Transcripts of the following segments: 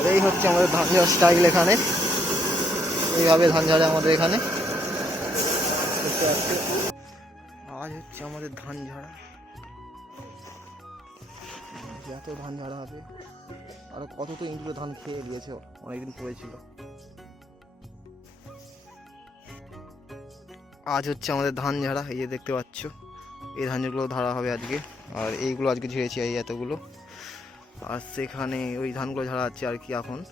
আর এই হচ্ছে আমাদের ধান ঝাড় স্টাইল এখানে। এইভাবে ধান ঝাড়ে আমাদের এখানে। আজ হচ্ছে আমাদের ধান ঝাড়া এত ধান ঝাড়া হবে আর কত তো ইঁদুরে ধান খেয়ে দিয়েছে অনেকদিন পড়েছিল আজ হচ্ছে আমাদের ধান ঝাড়া এই যে দেখতে পাচ্ছ, এই ধানগুলো ধারা হবে আজকে। আর এইগুলো আজকে ঝেড়েছি, এই এতগুলো। আর সেখানে ওই ধানগুলো ঝাড়া আছে আর কি এখন।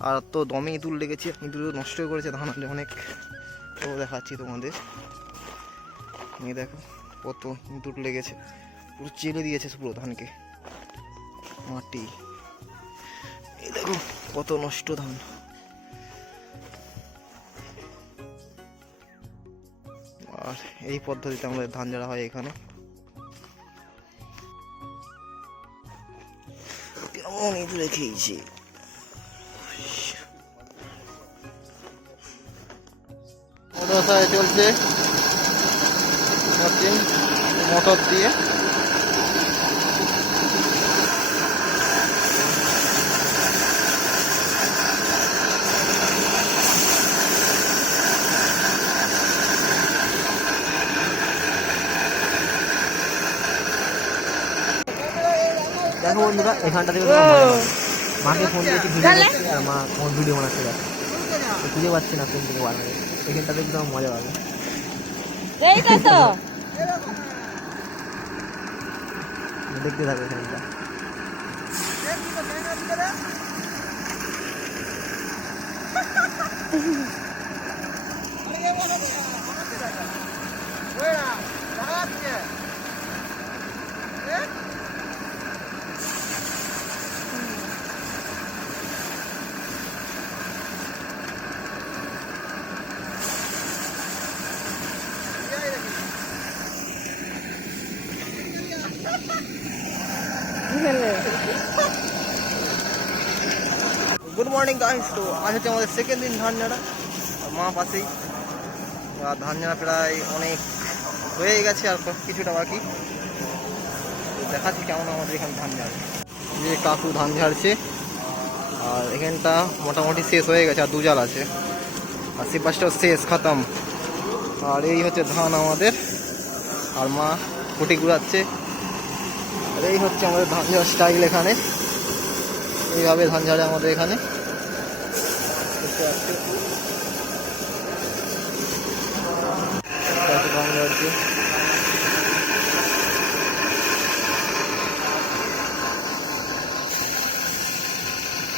আর তো দমে ইঁদুর লেগেছে ইঁদুর নষ্ট করেছে ধান অনেক। তো দেখাচ্ছি তোমাদের। এই দেখো, কত ইঁদুর লেগেছে। পুরো চেলে দিয়েছে পুরো ধানকে। মাটি। এই দেখো, কত নষ্ট ধান। আর এই পদ্ধতিতে আমাদের ধান ঝাড়া হয় এখানে। কেমন ইঁদুর রেখেছি মোটর চলছে। মোটর দিয়ে। দেখো বন্ধুরা এখানটা থেকে মাকে ফোন দিয়েছি ভিডিও করতে আর মা কোন ভিডিও বানাচ্ছে দেখো খুঁজে পাচ্ছি না কোন থেকে বানাবে এখানটাতে একদম মজা পাবে এইটা তো দেখতে থাকো এখানটা গুড মর্নিং গাইস তো আজ হচ্ছে আমাদের সেকেন্ড দিন ধান ঝাড়া মা পাশেই। ধান ঝাড়া প্রায় অনেক হয়ে গেছে আর কিছুটা বাকি। দেখাচ্ছি কেমন আমাদের এখানে ধান ঝাড়ে যে কাকু ধান ঝাড়ছে। আর এখানটা মোটামুটি শেষ হয়ে গেছে, আর দু জাল আছে। আর সে পাশটাও শেষ, খতম। আর এই হচ্ছে ধান আমাদের। আর মা ফুটি ঘুরাচ্ছে আর এই হচ্ছে আমাদের ধান ঝাড়া স্টাইল এখানে। এইভাবে ধান ঝাড়ে আমাদের এখানে।